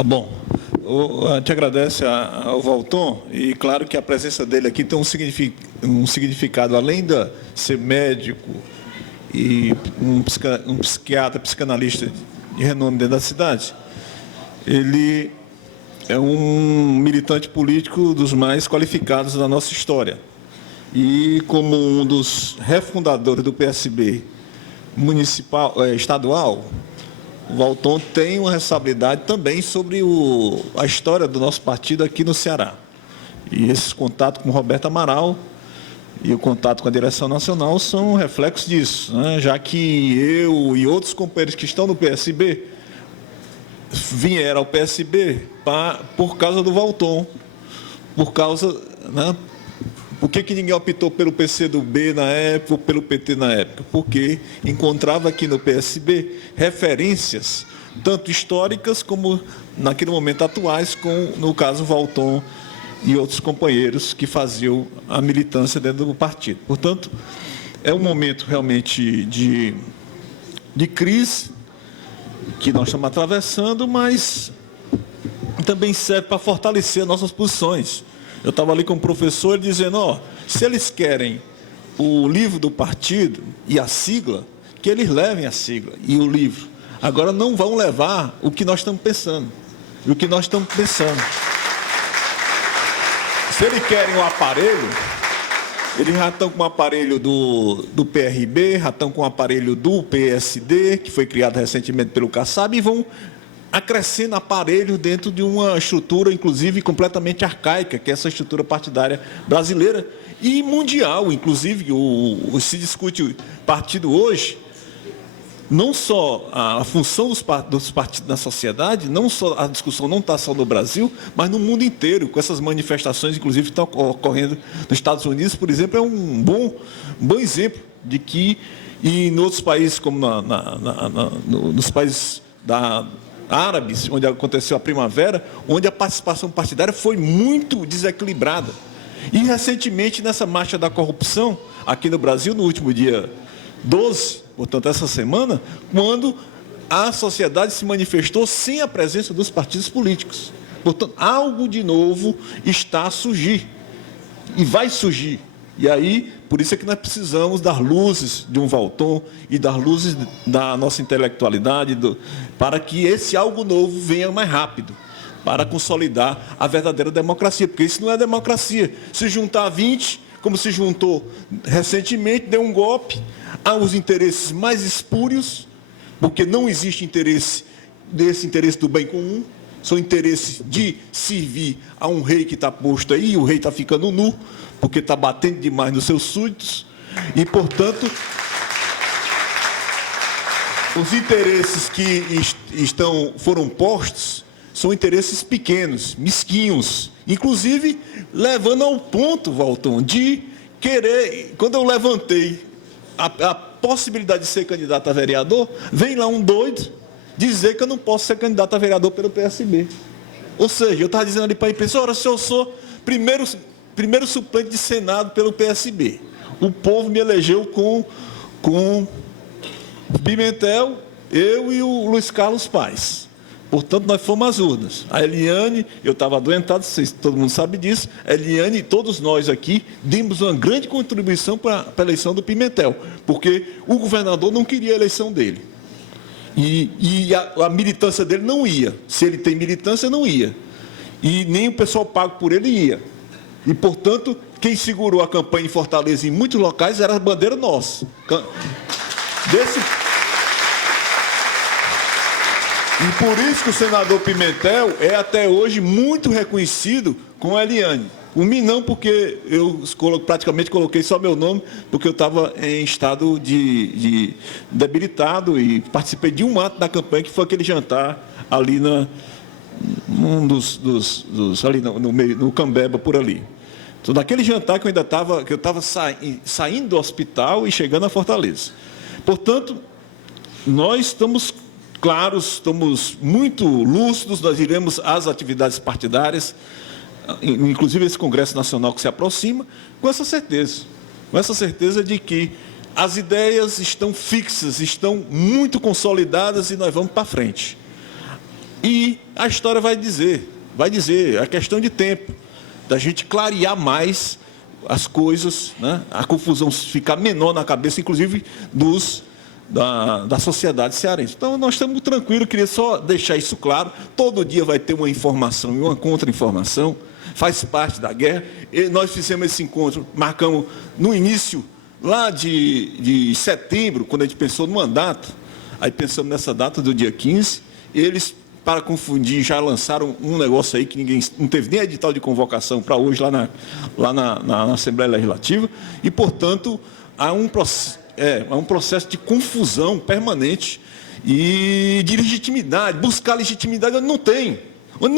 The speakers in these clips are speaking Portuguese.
Tá bom. A gente agradece ao Valton, e claro que a presença dele aqui tem um significado, além de ser médico e um psiquiatra, psicanalista de renome dentro da cidade. Ele é um militante político dos mais qualificados da nossa história. E como um dos refundadores do PSB estadual, o Valton tem uma responsabilidade também sobre a história do nosso partido aqui no Ceará. E esses contatos com o Roberto Amaral e o contato com a direção nacional são reflexos disso, né? Já que eu e outros companheiros que estão no PSB vieram ao PSB por causa do Valton, por causa... Né? Por que ninguém optou pelo PCdoB na época ou pelo PT na época? Porque encontrava aqui no PSB referências, tanto históricas como, naquele momento, atuais, no caso, Valton e outros companheiros que faziam a militância dentro do partido. Portanto, é um momento realmente de crise que nós estamos atravessando, mas também serve para fortalecer nossas posições. Eu estava ali com o professor dizendo, se eles querem o livro do partido e a sigla, que eles levem a sigla e o livro. Agora não vão levar o que nós estamos pensando. E o que nós estamos pensando. Se eles querem o aparelho, eles já estão com o aparelho do PRB, já estão com o aparelho do PSD, que foi criado recentemente pelo Kassab, e vão acrescendo aparelhos dentro de uma estrutura, inclusive, completamente arcaica, que é essa estrutura partidária brasileira e mundial. Inclusive, se discute partido hoje, não só a função dos partidos na sociedade, não só a discussão não está só no Brasil, mas no mundo inteiro, com essas manifestações, inclusive, que estão ocorrendo nos Estados Unidos, por exemplo, é um bom exemplo de que, e em outros países, como nos países árabes, onde aconteceu a primavera, onde a participação partidária foi muito desequilibrada. E, recentemente, nessa marcha da corrupção, aqui no Brasil, no último dia 12, portanto, essa semana, quando a sociedade se manifestou sem a presença dos partidos políticos. Portanto, algo de novo está a surgir, e vai surgir. E aí, por isso é que nós precisamos dar luzes de um Valton e dar luzes da nossa intelectualidade, para que esse algo novo venha mais rápido, para consolidar a verdadeira democracia, porque isso não é democracia. Se juntar 20, como se juntou recentemente, deu um golpe aos interesses mais espúrios, porque não existe interesse do bem comum, são interesses de servir a um rei que está posto aí, e o rei está ficando nu, porque está batendo demais nos seus súditos, e, portanto, os interesses que foram postos são interesses pequenos, mesquinhos, inclusive levando ao ponto, Valton, de querer, quando eu levantei a possibilidade de ser candidato a vereador, vem lá um doido dizer que eu não posso ser candidato a vereador pelo PSB. Ou seja, eu estava dizendo ali para a imprensa, se eu sou primeiro suplente de Senado pelo PSB. O povo me elegeu com Pimentel, eu e o Luiz Carlos Paes. Portanto, nós fomos às urnas. A Eliane, eu estava adoentado, todo mundo sabe disso, a Eliane e todos nós aqui demos uma grande contribuição para a eleição do Pimentel, porque o governador não queria a eleição dele. E a militância dele não ia. Se ele tem militância, não ia. E nem o pessoal pago por ele ia. E, portanto, quem segurou a campanha em Fortaleza em muitos locais era a bandeira nossa. E por isso que o senador Pimentel é até hoje muito reconhecido com a Eliane. O mim não, porque eu praticamente coloquei só meu nome, porque eu estava em estado de debilitado e participei de um ato da campanha, que foi aquele jantar ali ali no Cambeba, por ali. Então, naquele jantar que eu estava saindo do hospital e chegando a Fortaleza. Portanto, nós estamos claros, estamos muito lúcidos, nós iremos às atividades partidárias, inclusive esse Congresso Nacional que se aproxima, com essa certeza de que as ideias estão fixas, estão muito consolidadas e nós vamos para frente. E a história vai dizer, é questão de tempo, da gente clarear mais as coisas, né? A confusão ficar menor na cabeça, inclusive, da sociedade cearense. Então, nós estamos tranquilos, queria só deixar isso claro. Todo dia vai ter uma informação e uma contra-informação, faz parte da guerra. E nós fizemos esse encontro, marcamos no início, lá de setembro, quando a gente pensou no mandato, aí pensamos nessa data do dia 15, eles, para confundir, já lançaram um negócio aí que ninguém, não teve nem edital de convocação para hoje lá na Assembleia Legislativa, e, portanto, há um processo de confusão permanente e de legitimidade, buscar legitimidade onde não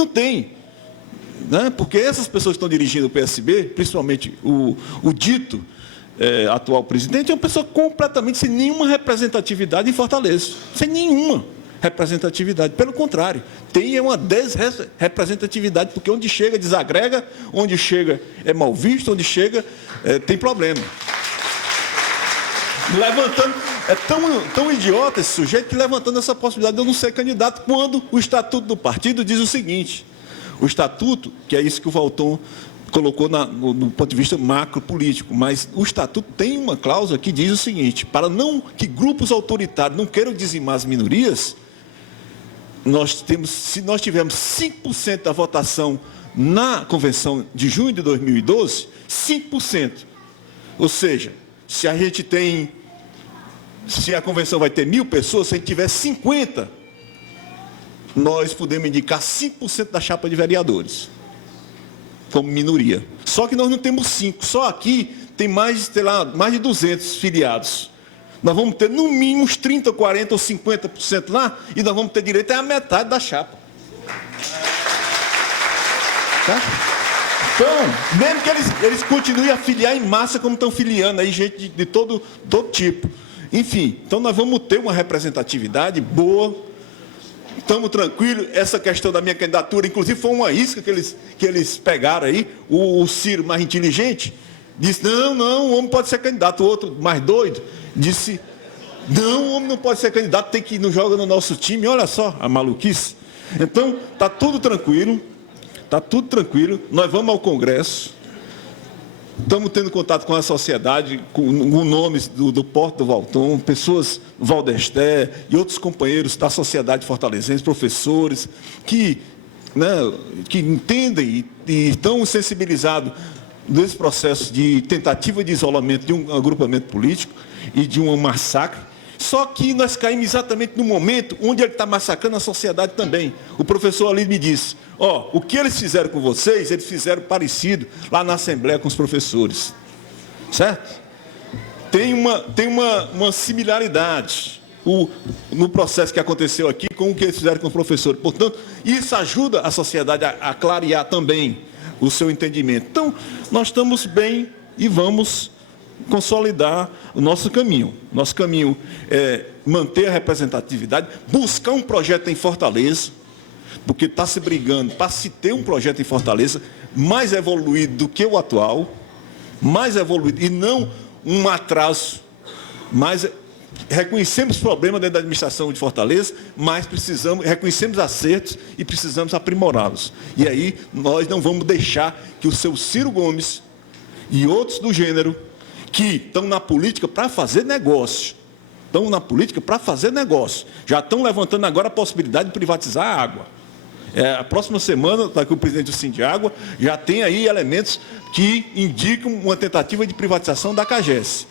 tem. Né? Porque essas pessoas que estão dirigindo o PSB, principalmente o dito atual presidente, é uma pessoa completamente sem nenhuma representatividade em Fortaleza, sem nenhuma representatividade. Pelo contrário, tem uma desrepresentatividade, porque onde chega desagrega, onde chega é mal visto, onde chega tem problema. Levantando, é tão idiota esse sujeito que levantando essa possibilidade de eu não ser candidato, quando o estatuto do partido diz o seguinte: o estatuto, que é isso que o Valton colocou no ponto de vista macro-político, mas o estatuto tem uma cláusula que diz o seguinte: para não que grupos autoritários não queiram dizimar as minorias, se nós tivermos 5% da votação na convenção de junho de 2012, 5%, ou seja, se a convenção vai ter 1.000 pessoas, se a gente tiver 50, nós podemos indicar 5% da chapa de vereadores, como minoria. Só que nós não temos 5, só aqui tem mais de 200 filiados. Nós vamos ter no mínimo uns 30%, 40% ou 50% lá, e nós vamos ter direito a metade da chapa. Tá? Então, mesmo que eles continuem a filiar em massa, como estão filiando aí gente de todo tipo. Enfim, então nós vamos ter uma representatividade boa, estamos tranquilos. Essa questão da minha candidatura, inclusive, foi uma isca que eles pegaram aí. O Ciro, mais inteligente, disse: não, o homem pode ser candidato. O outro, mais doido, disse: não, o homem não pode ser candidato, tem que ir, não joga no nosso time. Olha só a maluquice. Então, está tudo tranquilo. Está tudo tranquilo, nós vamos ao Congresso, estamos tendo contato com a sociedade, com nomes do Porto do Valton, pessoas, Valdesté e outros companheiros da sociedade fortalezense, professores, que entendem e estão sensibilizados nesse processo de tentativa de isolamento de um agrupamento político e de um massacre. Só que nós caímos exatamente no momento onde ele está massacrando a sociedade também. O professor ali me disse: o que eles fizeram com vocês, eles fizeram parecido lá na Assembleia com os professores. Certo? Tem uma similaridade no processo que aconteceu aqui com o que eles fizeram com os professores. Portanto, isso ajuda a sociedade a clarear também o seu entendimento. Então, nós estamos bem e vamos consolidar o nosso caminho. Nosso caminho é manter a representatividade, buscar um projeto em Fortaleza, porque está se brigando para se ter um projeto em Fortaleza mais evoluído do que o atual, mais evoluído, e não um atraso. Mas reconhecemos problemas dentro da administração de Fortaleza, mas reconhecemos acertos e precisamos aprimorá-los. E aí nós não vamos deixar que o seu Ciro Gomes e outros do gênero, que estão na política para fazer negócio, já estão levantando agora a possibilidade de privatizar a água. A próxima semana, está aqui o presidente do Sindiágua, já tem aí elementos que indicam uma tentativa de privatização da CAGES.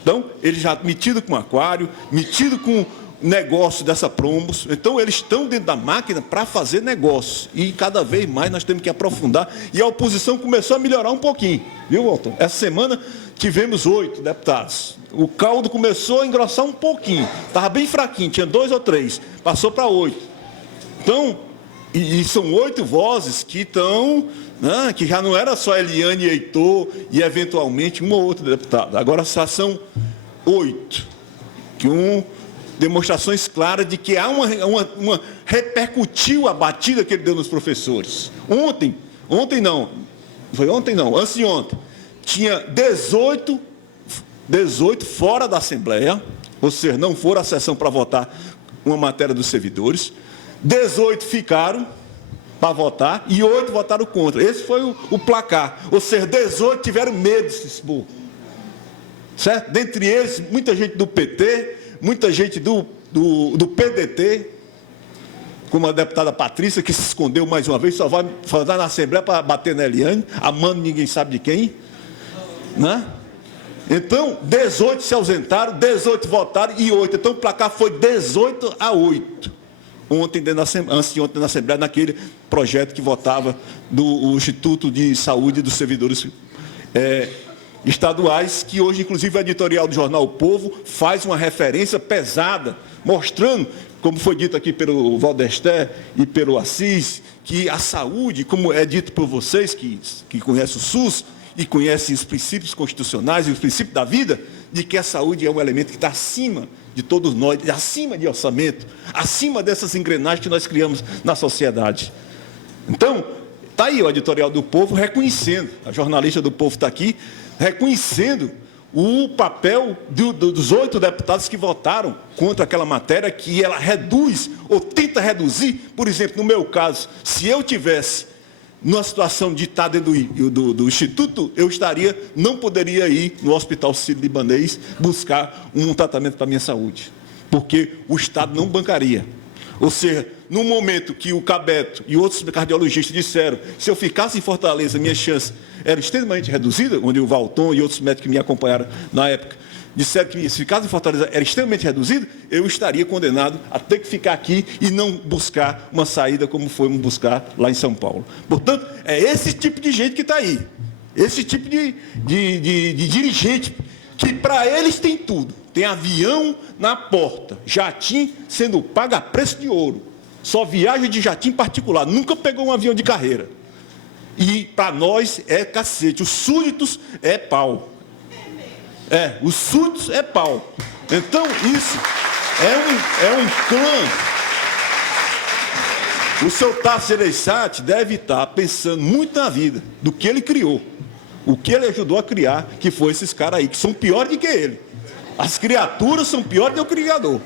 Então, ele já metido com aquário, metido com negócio dessa Promos, então eles estão dentro da máquina para fazer negócio, e cada vez mais nós temos que aprofundar, e a oposição começou a melhorar um pouquinho, viu, Walton? Essa semana tivemos 8 deputados, o caldo começou a engrossar um pouquinho, estava bem fraquinho, tinha 2 ou 3, passou para 8, então, e são 8 vozes que estão, né, que já não era só Eliane e Heitor, e eventualmente um ou outro deputado, agora só são 8, demonstrações claras de que há repercutiu a batida que ele deu nos professores. Antes de ontem, tinha 18 fora da Assembleia, ou seja, não foram à sessão para votar uma matéria dos servidores, 18 ficaram para votar e 8 votaram contra. Esse foi o placar. Ou seja, 18 tiveram medo de se expor. Certo? Dentre eles, muita gente do PT, muita gente do PDT, como a deputada Patrícia, que se escondeu mais uma vez, só vai falar na Assembleia para bater na Eliane, amando ninguém sabe de quem. Né? Então, 18 se ausentaram, 18 votaram e 8. Então, o placar foi 18-8. Antes de ontem na Assembleia, naquele projeto que votava do Instituto de Saúde dos Servidores estaduais, que hoje, inclusive, o editorial do jornal O Povo faz uma referência pesada, mostrando, como foi dito aqui pelo Valdesté e pelo Assis, que a saúde, como é dito por vocês, que conhecem o SUS e conhecem os princípios constitucionais e os princípios da vida, de que a saúde é um elemento que está acima de todos nós, acima de orçamento, acima dessas engrenagens que nós criamos na sociedade. Então, está aí o editorial do Povo reconhecendo, a jornalista do Povo está aqui, reconhecendo o papel dos 8 deputados que votaram contra aquela matéria, que ela reduz, ou tenta reduzir. Por exemplo, no meu caso, se eu tivesse numa situação de estar dentro do Instituto, eu não poderia ir no Hospital Sírio-Libanês buscar um tratamento para a minha saúde, porque o Estado não bancaria. Ou seja, no momento que o Cabeto e outros cardiologistas disseram, se eu ficasse em Fortaleza, minha chance era extremamente reduzida, onde o Valton e outros médicos que me acompanharam na época, disseram que se ficasse em Fortaleza era extremamente reduzida, eu estaria condenado a ter que ficar aqui e não buscar uma saída como fomos buscar lá em São Paulo. Portanto, é esse tipo de gente que está aí, esse tipo de dirigente, que para eles tem tudo. Tem avião na porta, jatinho sendo pago a preço de ouro. Só viaja de jatinho particular, nunca pegou um avião de carreira. E para nós é cacete, os súditos é pau. Os súditos é pau. Então isso é um clã. O seu Tasso Gereissati deve estar pensando muito na vida, do que ele criou. O que ele ajudou a criar, que foi esses caras aí, que são piores do que ele. As criaturas são piores do que o criador.